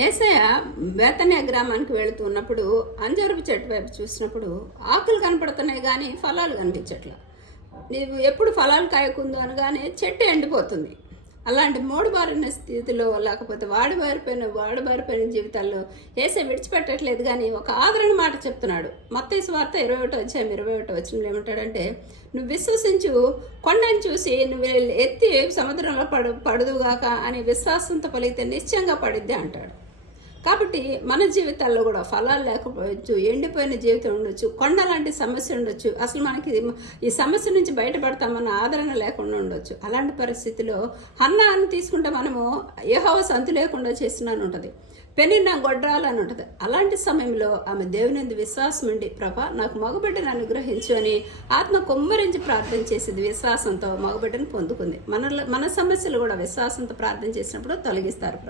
ఏసయ్య బేతన్య గ్రామానికి వెళుతూ ఉన్నప్పుడు అంజూరపు చెట్టు వైపు చూసినప్పుడు ఆకులు కనపడుతున్నాయి కానీ ఫలాలు కనిపించట్లా. నీవు ఎప్పుడు ఫలాలు కాయకుందో అనగానే చెట్టు ఎండిపోతుంది. అలాంటి మూడుబారిన స్థితిలో, లేకపోతే వాడుబారిపోయిన జీవితాల్లో ఏసై విడిచిపెట్టట్లేదు. కానీ ఒక ఆదరణ మాట చెప్తున్నాడు. మత్తయి సువార్త 21:21 ఏమంటాడంటే, నువ్వు విశ్వసించు, కొండని చూసి నువ్వు ఎత్తి సముద్రంలో పడుదుగాక అని విశ్వాసంతో పలికితే నిశ్చయంగా పడిద్ది అంటాడు. కాబట్టి మన జీవితాల్లో కూడా ఫలాలు లేకపోవచ్చు, ఎండిపోయిన జీవితం ఉండొచ్చు, కొండ లాంటి సమస్య ఉండొచ్చు, అసలు మనకి ఈ సమస్య నుంచి బయటపడతామన్న ఆదరణ లేకుండా ఉండొచ్చు. అలాంటి పరిస్థితిలో హన్నాను తీసుకుంటే మనము యెహోవా సంతు లేకుండా చేస్తున్నాను ఉంటుంది, పెనిన్న గొడ్రాలని ఉంటుంది. అలాంటి సమయంలో ఆమె దేవుని విశ్వాసం ఉండి, ప్రభా నాకు మగబిడ్డను అనుగ్రహించు అని ఆత్మ కుమ్మరించి ప్రార్థన చేసేది. విశ్వాసంతో మగబిడ్డను పొందుకుంది. మన సమస్యలు కూడా విశ్వాసంతో ప్రార్థన చేసినప్పుడు తొలగిస్తారు.